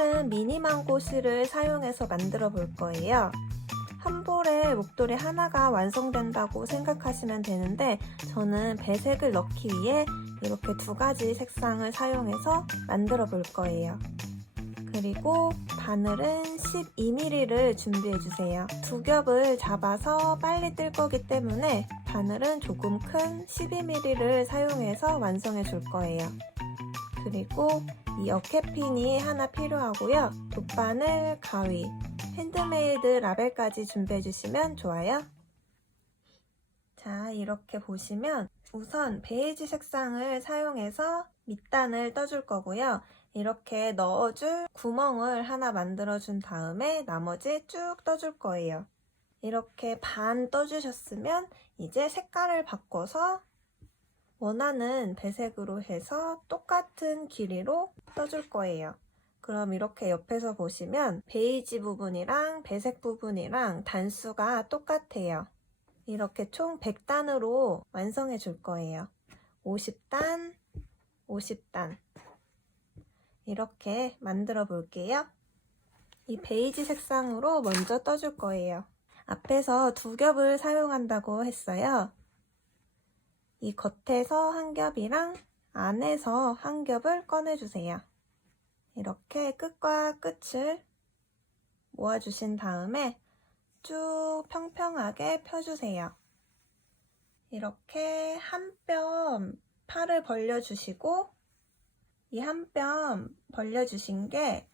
오늘은 미니망고 실을 사용해서 만들어 볼 거예요. 한 볼에 목도리 하나가 완성된다고 생각하시면 되는데 저는 배색을 넣기 위해 이렇게 두 가지 색상을 사용해서 만들어 볼 거예요. 그리고 바늘은 12mm를 준비해 주세요. 두 겹을 잡아서 빨리 뜰 거기 때문에 바늘은 조금 큰 12mm를 사용해서 완성해 줄 거예요. 그리고 이 어깨핀이 하나 필요하고요. 돗바늘, 가위, 핸드메이드 라벨까지 준비해 주시면 좋아요. 자, 이렇게 보시면 우선 베이지 색상을 사용해서 밑단을 떠줄 거고요. 이렇게 넣어줄 구멍을 하나 만들어 준 다음에 나머지 쭉 떠줄 거예요. 이렇게 반 떠주셨으면 이제 색깔을 바꿔서 원하는 배색으로 해서 똑같은 길이로 떠줄 거예요. 그럼 이렇게 옆에서 보시면 베이지 부분이랑 배색 부분이랑 단수가 똑같아요. 이렇게 총 100단으로 완성해 줄 거예요. 50단, 50단 이렇게 만들어 볼게요. 이 베이지 색상으로 먼저 떠줄 거예요. 앞에서 두 겹을 사용한다고 했어요. 이 겉에서 한 겹이랑 안에서 한 겹을 꺼내주세요. 이렇게 끝과 끝을 모아주신 다음에 쭉 평평하게 펴주세요. 이렇게 한 뼘 팔을 벌려주시고 이 한 뼘 벌려주신 게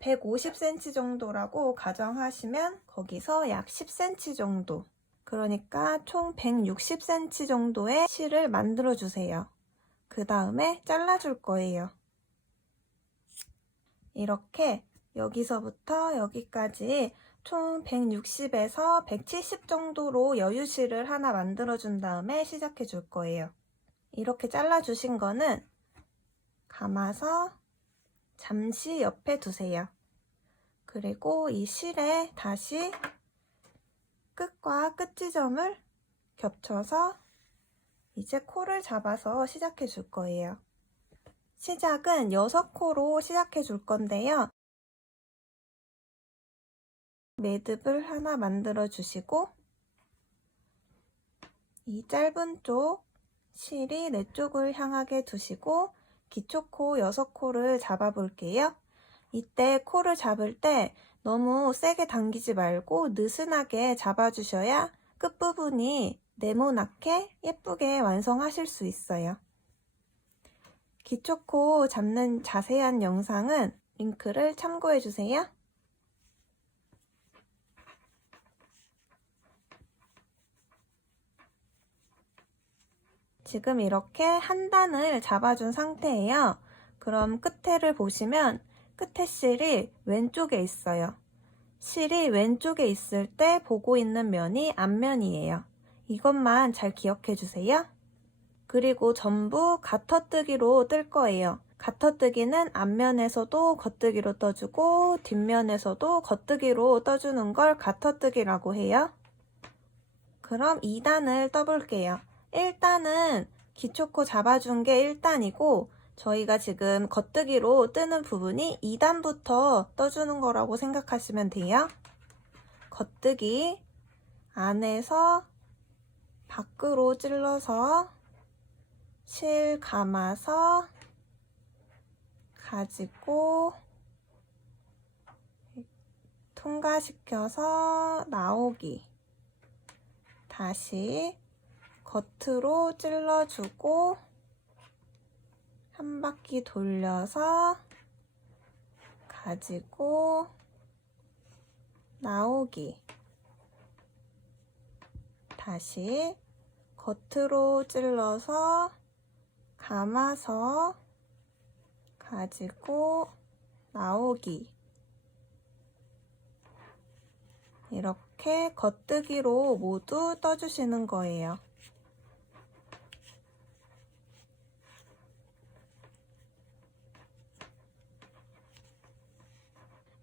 150cm 정도라고 가정하시면 거기서 약 10cm 정도, 그러니까 총 160cm 정도의 실을 만들어 주세요. 그 다음에 잘라줄 거예요. 이렇게 여기서부터 여기까지 총 160에서 170 정도로 여유실을 하나 만들어 준 다음에 시작해 줄 거예요. 이렇게 잘라 주신 거는 감아서 잠시 옆에 두세요. 그리고 이 실에 다시 끝과 끝 지점을 겹쳐서 이제 코를 잡아서 시작해 줄 거예요. 시작은 6코로 시작해 줄 건데요. 매듭을 하나 만들어 주시고 이 짧은 쪽 실이 내 쪽을 향하게 두시고 기초코 6코를 잡아 볼게요. 이때 코를 잡을 때 너무 세게 당기지 말고 느슨하게 잡아주셔야 끝부분이 네모나게 예쁘게 완성하실 수 있어요. 기초코 잡는 자세한 영상은 링크를 참고해주세요. 지금 이렇게 한 단을 잡아준 상태예요. 그럼 끝에를 보시면 끝에 실이 왼쪽에 있어요. 실이 왼쪽에 있을 때 보고 있는 면이 앞면이에요. 이것만 잘 기억해 주세요. 그리고 전부 가터뜨기로 뜰 거예요. 가터뜨기는 앞면에서도 겉뜨기로 떠주고 뒷면에서도 겉뜨기로 떠주는 걸 가터뜨기라고 해요. 그럼 2단을 떠볼게요. 1단은 기초코 잡아준 게 1단이고 저희가 지금 겉뜨기로 뜨는 부분이 2단부터 떠주는 거라고 생각하시면 돼요. 겉뜨기 안에서 밖으로 찔러서 실 감아서 가지고 통과시켜서 나오기, 다시 겉으로 찔러주고 한 바퀴 돌려서 가지고 나오기, 다시 겉으로 찔러서 감아서 가지고 나오기. 이렇게 겉뜨기로 모두 떠주시는 거예요.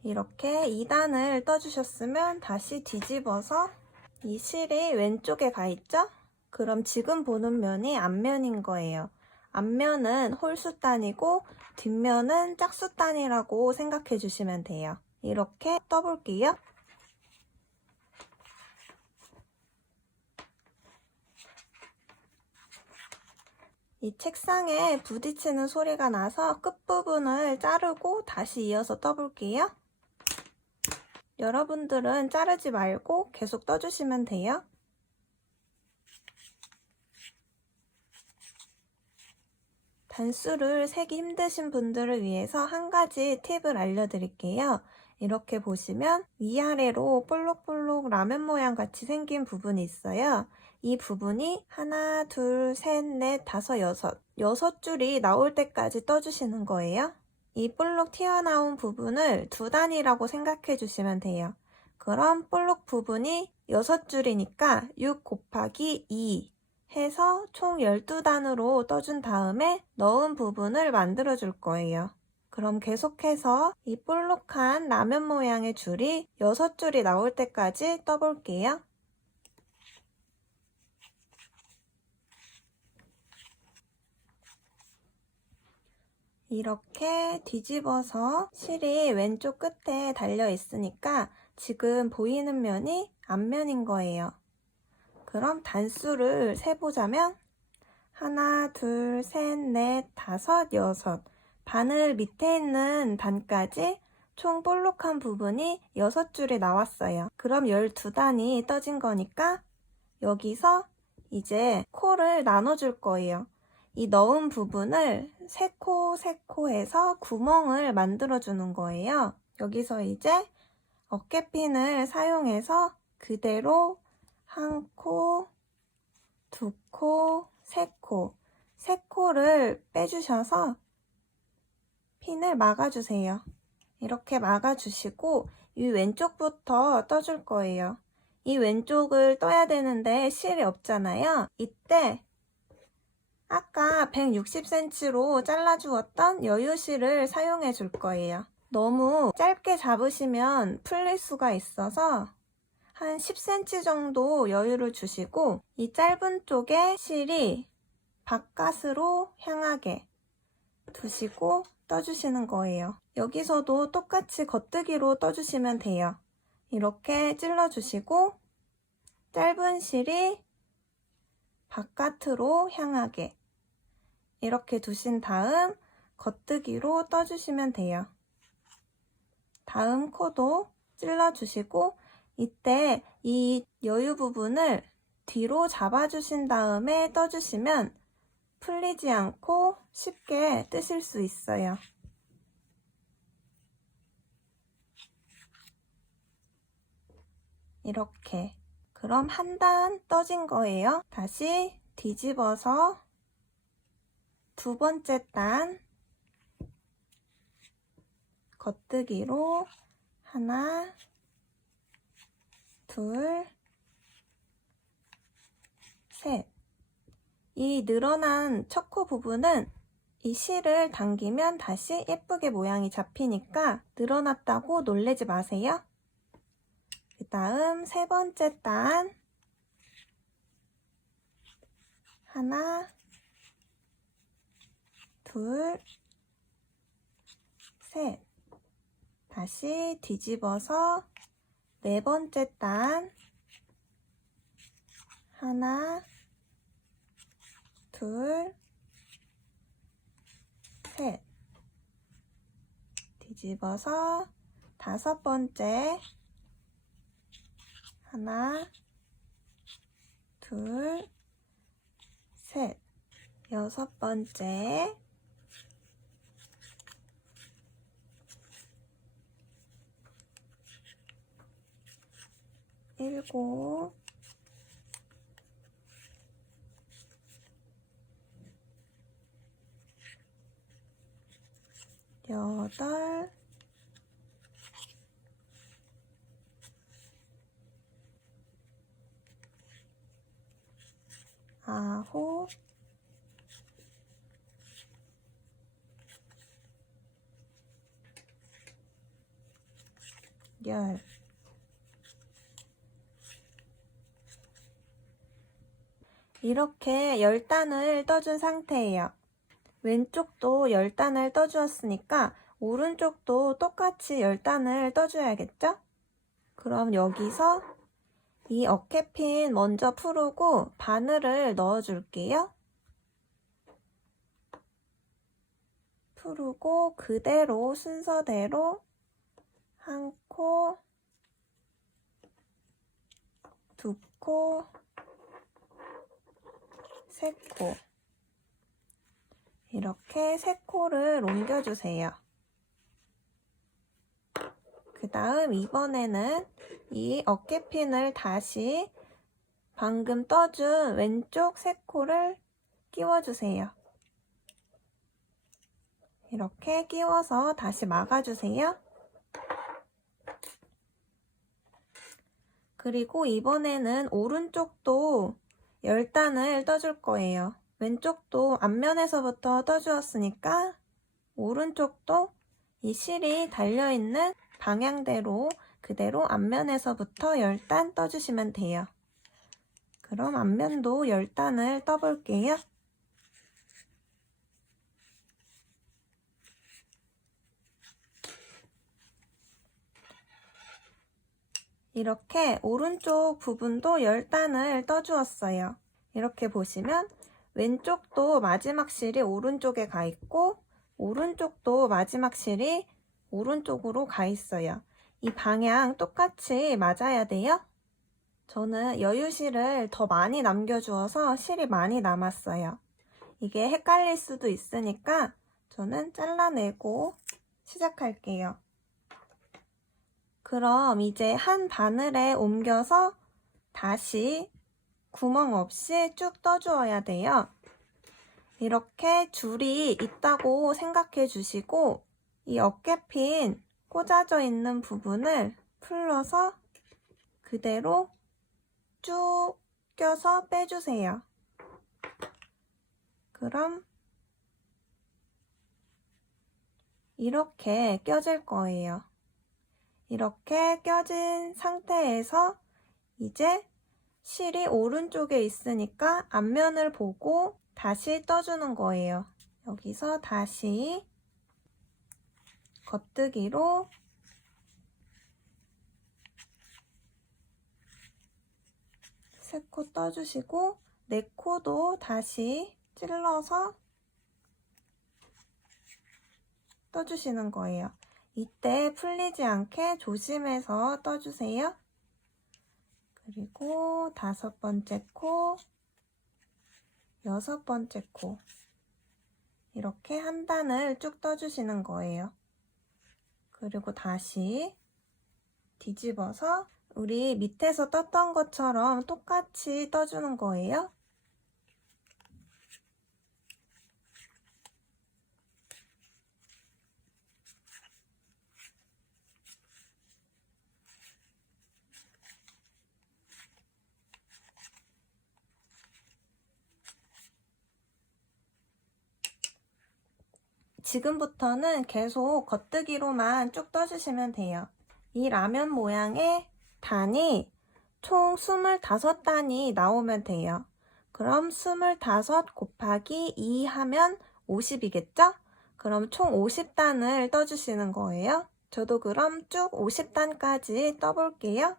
이렇게 2단을 떠주셨으면 다시 뒤집어서 이 실이 왼쪽에 가 있죠? 그럼 지금 보는 면이 앞면인 거예요. 앞면은 홀수단이고 뒷면은 짝수단이라고 생각해 주시면 돼요. 이렇게 떠볼게요. 이 책상에 부딪히는 소리가 나서 끝부분을 자르고 다시 이어서 떠볼게요. 여러분들은 자르지 말고 계속 떠주시면 돼요. 단수를 세기 힘드신 분들을 위해서 한 가지 팁을 알려드릴게요. 이렇게 보시면 위아래로 볼록볼록 라면 모양 같이 생긴 부분이 있어요. 이 부분이 하나, 둘, 셋, 넷, 다섯, 여섯 줄이 나올 때까지 떠주시는 거예요. 이 볼록 튀어나온 부분을 두 단이라고 생각해 주시면 돼요. 그럼 볼록 부분이 6줄이니까 6 곱하기 2 해서 총 12단으로 떠준 다음에 넣은 부분을 만들어 줄 거예요. 그럼 계속해서 이 볼록한 라면 모양의 줄이 6줄이 나올 때까지 떠볼게요. 이렇게 뒤집어서 실이 왼쪽 끝에 달려 있으니까 지금 보이는 면이 앞면인 거예요. 그럼 단수를 세보자면 하나, 둘, 셋, 넷, 다섯, 여섯. 바늘 밑에 있는 단까지 총 볼록한 부분이 6줄이 나왔어요. 그럼 12단이 떠진 거니까 여기서 이제 코를 나눠줄 거예요. 이 넣은 부분을 3코, 3코 해서 구멍을 만들어주는 거예요. 여기서 이제 어깨핀을 사용해서 그대로 1코, 2코, 3코, 3코를 빼주셔서 핀을 막아주세요. 이렇게 막아주시고 이 왼쪽부터 떠줄 거예요. 이 왼쪽을 떠야 되는데 실이 없잖아요. 이때 아까 160cm로 잘라주었던 여유실을 사용해 줄 거예요. 너무 짧게 잡으시면 풀릴 수가 있어서 한 10cm 정도 여유를 주시고 이 짧은 쪽에 실이 바깥으로 향하게 두시고 떠주시는 거예요. 여기서도 똑같이 겉뜨기로 떠주시면 돼요. 이렇게 찔러주시고 짧은 실이 바깥으로 향하게 이렇게 두신 다음 겉뜨기로 떠주시면 돼요. 다음 코도 찔러주시고 이때 이 여유 부분을 뒤로 잡아주신 다음에 떠주시면 풀리지 않고 쉽게 뜨실 수 있어요. 이렇게. 그럼 한 단 떠진 거예요. 다시 뒤집어서 두 번째 단 겉뜨기로 하나, 둘, 셋. 이 늘어난 첫 코 부분은 이 실을 당기면 다시 예쁘게 모양이 잡히니까 늘어났다고 놀라지 마세요. 그 다음 세 번째 단 하나, 둘, 셋. 다시 뒤집어서 네 번째 단 하나, 둘, 셋. 뒤집어서 다섯 번째 하나, 둘, 셋. 여섯 번째 일곱, 여덟, 아홉, 열. 이렇게 10단을 떠준 상태예요. 왼쪽도 10단을 떠주었으니까 오른쪽도 똑같이 10단을 떠줘야겠죠? 그럼 여기서 이 어깨핀 먼저 풀고 바늘을 넣어줄게요. 풀고 그대로 순서대로 한 코, 두 코, 세 코. 이렇게 세 코를 옮겨주세요. 그 다음 이번에는 이 어깨핀을 다시 방금 떠준 왼쪽 세 코를 끼워주세요. 이렇게 끼워서 다시 막아주세요. 그리고 이번에는 오른쪽도 10단을 떠줄 거예요. 왼쪽도 앞면에서부터 떠주었으니까 오른쪽도 이 실이 달려있는 방향대로 그대로 앞면에서부터 10단 떠주시면 돼요. 그럼 앞면도 10단을 떠볼게요. 이렇게 오른쪽 부분도 10단을 떠주었어요. 이렇게 보시면 왼쪽도 마지막 실이 오른쪽에 가 있고 오른쪽도 마지막 실이 오른쪽으로 가 있어요. 이 방향 똑같이 맞아야 돼요. 저는 여유실을 더 많이 남겨주어서 실이 많이 남았어요. 이게 헷갈릴 수도 있으니까 저는 잘라내고 시작할게요. 그럼 이제 한 바늘에 옮겨서 다시 구멍 없이 쭉 떠주어야 돼요. 이렇게 줄이 있다고 생각해 주시고 이 어깨핀 꽂아져 있는 부분을 풀러서 그대로 쭉 껴서 빼주세요. 그럼 이렇게 껴질 거예요. 이렇게 껴진 상태에서 이제 실이 오른쪽에 있으니까 앞면을 보고 다시 떠주는 거예요. 여기서 다시 겉뜨기로 세 코 떠주시고 네 코도 다시 찔러서 떠주시는 거예요. 이때 풀리지 않게 조심해서 떠주세요. 그리고 5번째 코, 6번째 코 이렇게 한 단을 쭉 떠주시는 거예요. 그리고 다시 뒤집어서 우리 밑에서 떴던 것처럼 똑같이 떠주는 거예요. 지금부터는 계속 겉뜨기로만 쭉 떠주시면 돼요. 이 라면 모양의 단이 총 25단이 나오면 돼요. 그럼 25 곱하기 2 하면 50이겠죠? 그럼 총 50단을 떠주시는 거예요. 저도 그럼 쭉 50단까지 떠볼게요.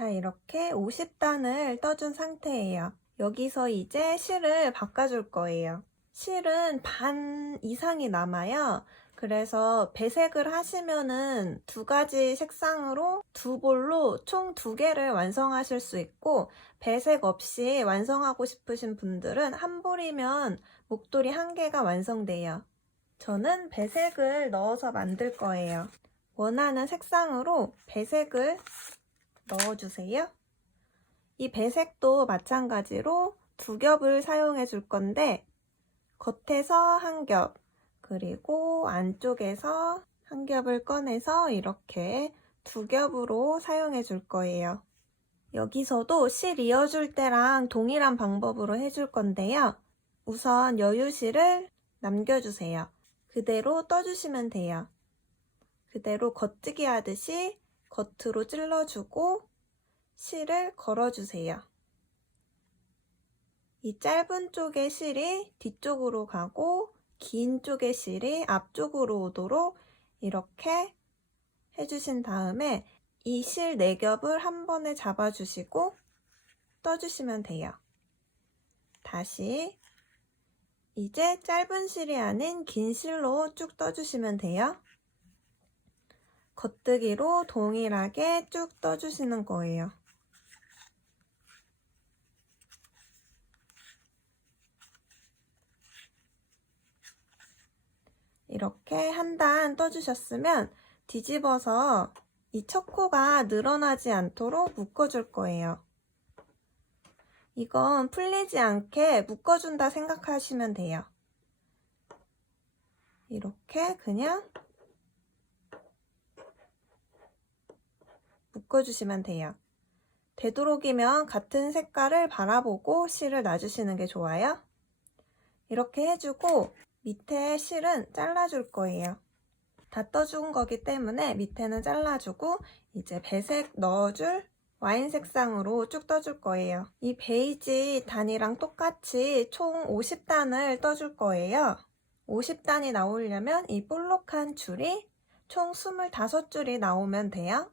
자, 이렇게 50단을 떠준 상태예요. 여기서 이제 실을 바꿔줄 거예요. 실은 반 이상이 남아요. 그래서 배색을 하시면은 2가지 색상으로 2볼로 총 2개를 완성하실 수 있고, 배색 없이 완성하고 싶으신 분들은 한 볼이면 목도리 1개가 완성돼요. 저는 배색을 넣어서 만들 거예요. 원하는 색상으로 배색을 넣어주세요. 이 배색도 마찬가지로 2겹을 사용해 줄 건데 겉에서 1겹 그리고 안쪽에서 1겹을 꺼내서 이렇게 2겹으로 사용해 줄 거예요. 여기서도 실 이어줄 때랑 동일한 방법으로 해줄 건데요. 우선 여유실을 남겨주세요. 그대로 떠주시면 돼요. 그대로 겉뜨기 하듯이 겉으로 찔러주고 실을 걸어주세요. 이 짧은 쪽의 실이 뒤쪽으로 가고 긴 쪽의 실이 앞쪽으로 오도록 이렇게 해주신 다음에 이 실 4겹을 한 번에 잡아주시고 떠주시면 돼요. 다시 이제 짧은 실이 아닌 긴 실로 쭉 떠주시면 돼요. 겉뜨기로 동일하게 쭉 떠주시는 거예요. 이렇게 한 단 떠주셨으면 뒤집어서 이 첫 코가 늘어나지 않도록 묶어줄 거예요. 이건 풀리지 않게 묶어준다 생각하시면 돼요. 이렇게 그냥 묶어주시면 돼요. 되도록이면 같은 색깔을 바라보고 실을 놔주시는 게 좋아요. 이렇게 해주고 밑에 실은 잘라줄 거예요. 다 떠준 거기 때문에 밑에는 잘라주고 이제 배색 넣어줄 와인 색상으로 쭉 떠줄 거예요. 이 베이지 단이랑 똑같이 총 50단을 떠줄 거예요. 50단이 나오려면 이 볼록한 줄이 총 25줄이 나오면 돼요.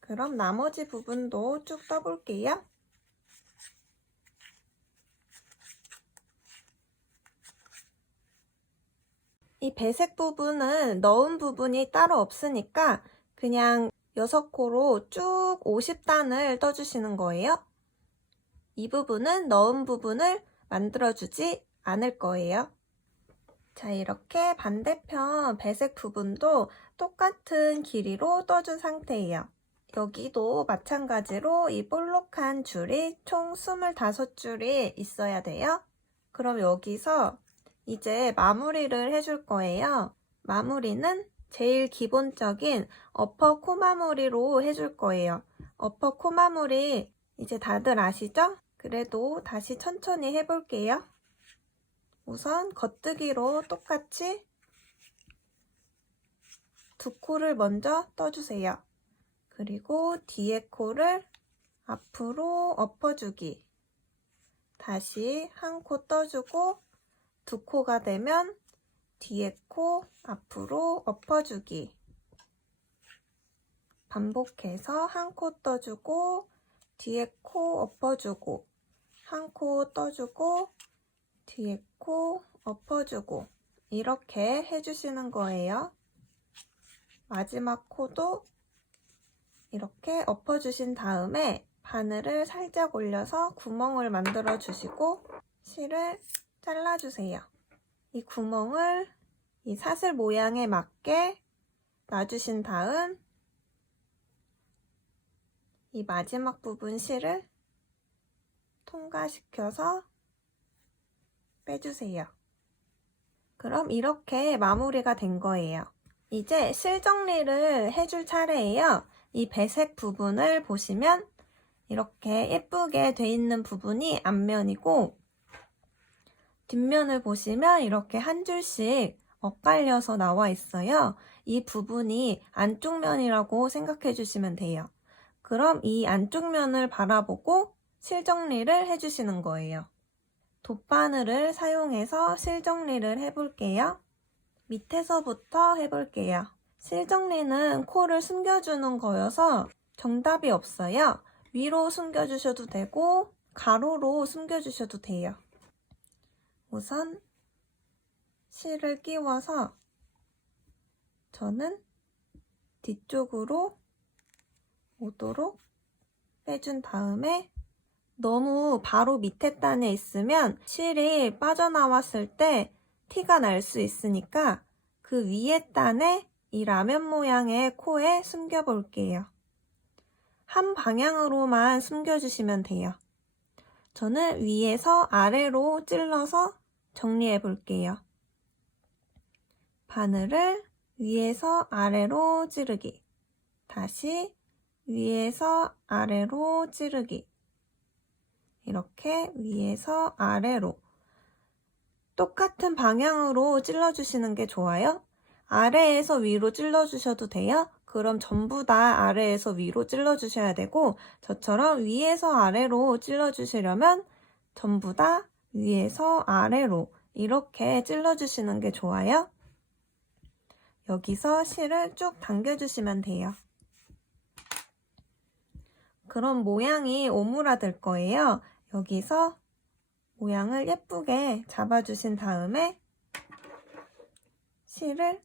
그럼 나머지 부분도 쭉 떠볼게요. 이 배색 부분은 넣은 부분이 따로 없으니까 그냥 6코로 쭉 50단을 떠주시는 거예요. 이 부분은 넣은 부분을 만들어주지 않을 거예요. 자, 이렇게 반대편 배색 부분도 똑같은 길이로 떠준 상태예요. 여기도 마찬가지로 이 볼록한 줄이 총 25줄이 있어야 돼요. 그럼 여기서 이제 마무리를 해줄 거예요. 마무리는 제일 기본적인 어퍼 코 마무리로 해줄 거예요. 어퍼 코 마무리 이제 다들 아시죠? 그래도 다시 천천히 해볼게요. 우선 겉뜨기로 똑같이 2코를 먼저 떠주세요. 그리고 뒤에 코를 앞으로 엎어주기. 다시 한 코 떠주고 2코가 되면 뒤에 코 앞으로 엎어주기. 반복해서 한 코 떠주고 뒤에 코 엎어주고 한 코 떠주고 뒤에 코 엎어주고 이렇게 해주시는 거예요. 마지막 코도 이렇게 엎어주신 다음에 바늘을 살짝 올려서 구멍을 만들어 주시고 실을 잘라주세요. 이 구멍을 이 사슬 모양에 맞게 놔주신 다음 이 마지막 부분 실을 통과시켜서 빼주세요. 그럼 이렇게 마무리가 된 거예요. 이제 실 정리를 해줄 차례예요. 이 배색 부분을 보시면 이렇게 예쁘게 돼 있는 부분이 앞면이고 뒷면을 보시면 이렇게 한 줄씩 엇갈려서 나와 있어요. 이 부분이 안쪽 면이라고 생각해 주시면 돼요. 그럼 이 안쪽 면을 바라보고 실 정리를 해주시는 거예요. 돗바늘을 사용해서 실 정리를 해볼게요. 밑에서부터 해볼게요. 실 정리는 코를 숨겨주는 거여서 정답이 없어요. 위로 숨겨주셔도 되고 가로로 숨겨주셔도 돼요. 우선 실을 끼워서 저는 뒤쪽으로 오도록 빼준 다음에 너무 바로 밑에 단에 있으면 실이 빠져나왔을 때 티가 날 수 있으니까 그 위에 단에 이 라면 모양의 코에 숨겨 볼게요. 한 방향으로만 숨겨주시면 돼요. 저는 위에서 아래로 찔러서 정리해 볼게요. 바늘을 위에서 아래로 찌르기. 다시 위에서 아래로 찌르기. 이렇게 위에서 아래로 똑같은 방향으로 찔러주시는 게 좋아요. 아래에서 위로 찔러주셔도 돼요. 그럼 전부 다 아래에서 위로 찔러주셔야 되고, 저처럼 위에서 아래로 찔러주시려면 전부 다 위에서 아래로 이렇게 찔러주시는 게 좋아요. 여기서 실을 쭉 당겨주시면 돼요. 그럼 모양이 오므라들 거예요. 여기서 모양을 예쁘게 잡아주신 다음에 실을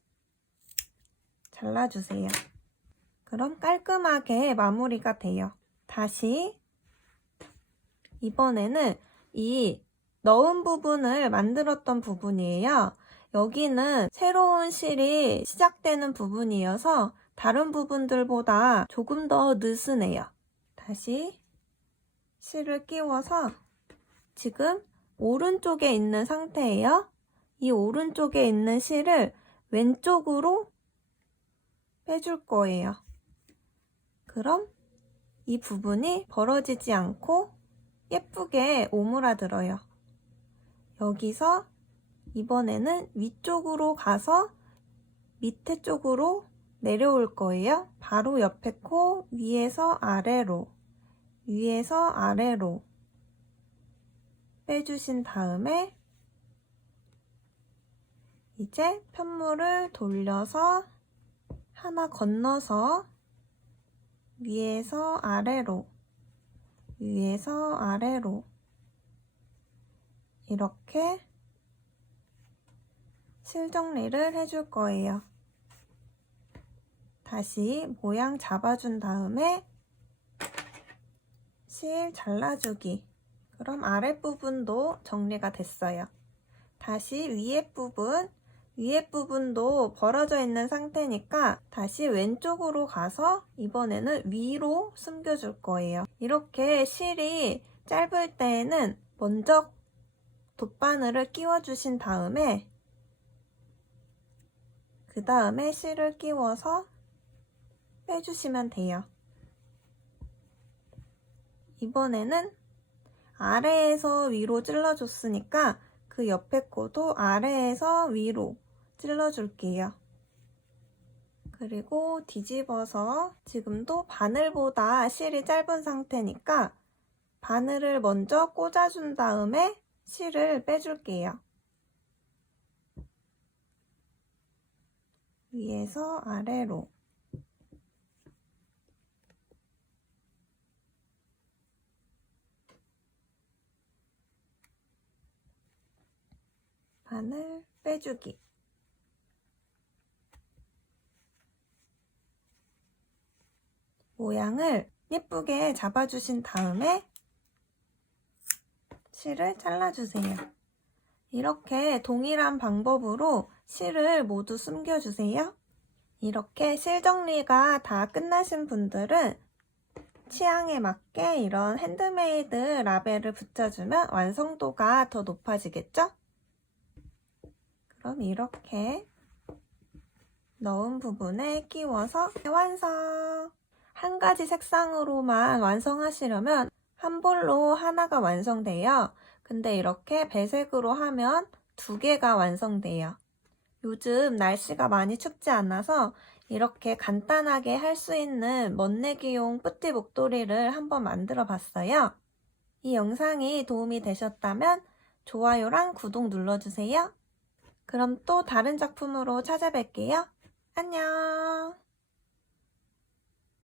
잘라주세요. 그럼 깔끔하게 마무리가 돼요. 다시 이번에는 이 넣은 부분을 만들었던 부분이에요. 여기는 새로운 실이 시작되는 부분이어서 다른 부분들보다 조금 더 느슨해요. 다시 실을 끼워서 지금 오른쪽에 있는 상태예요. 이 오른쪽에 있는 실을 왼쪽으로 빼줄 거예요. 그럼 이 부분이 벌어지지 않고 예쁘게 오므라들어요. 여기서 이번에는 위쪽으로 가서 밑에 쪽으로 내려올 거예요. 바로 옆에 코 위에서 아래로, 위에서 아래로 빼주신 다음에 이제 편물을 돌려서 하나 건너서 위에서 아래로, 위에서 아래로 이렇게 실 정리를 해줄 거예요. 다시 모양 잡아준 다음에 실 잘라주기. 그럼 아랫부분도 정리가 됐어요. 다시 위에 부분도 벌어져 있는 상태니까 다시 왼쪽으로 가서 이번에는 위로 숨겨줄 거예요. 이렇게 실이 짧을 때에는 먼저 돗바늘을 끼워주신 다음에 그 다음에 실을 끼워서 빼주시면 돼요. 이번에는 아래에서 위로 찔러줬으니까 그 옆에 코도 아래에서 위로 찔러줄게요. 그리고 뒤집어서 지금도 바늘보다 실이 짧은 상태니까 바늘을 먼저 꽂아준 다음에 실을 빼줄게요. 위에서 아래로 바늘 빼주기. 모양을 예쁘게 잡아주신 다음에 실을 잘라주세요. 이렇게 동일한 방법으로 실을 모두 숨겨주세요. 이렇게 실 정리가 다 끝나신 분들은 취향에 맞게 이런 핸드메이드 라벨을 붙여주면 완성도가 더 높아지겠죠? 그럼 이렇게 넣은 부분에 끼워서 완성! 한 가지 색상으로만 완성하시려면 한 볼로 하나가 완성돼요. 근데 이렇게 배색으로 하면 두 개가 완성돼요. 요즘 날씨가 많이 춥지 않아서 이렇게 간단하게 할 수 있는 멋내기용 뿌띠 목도리를 한번 만들어 봤어요. 이 영상이 도움이 되셨다면 좋아요랑 구독 눌러주세요. 그럼 또 다른 작품으로 찾아뵐게요. 안녕!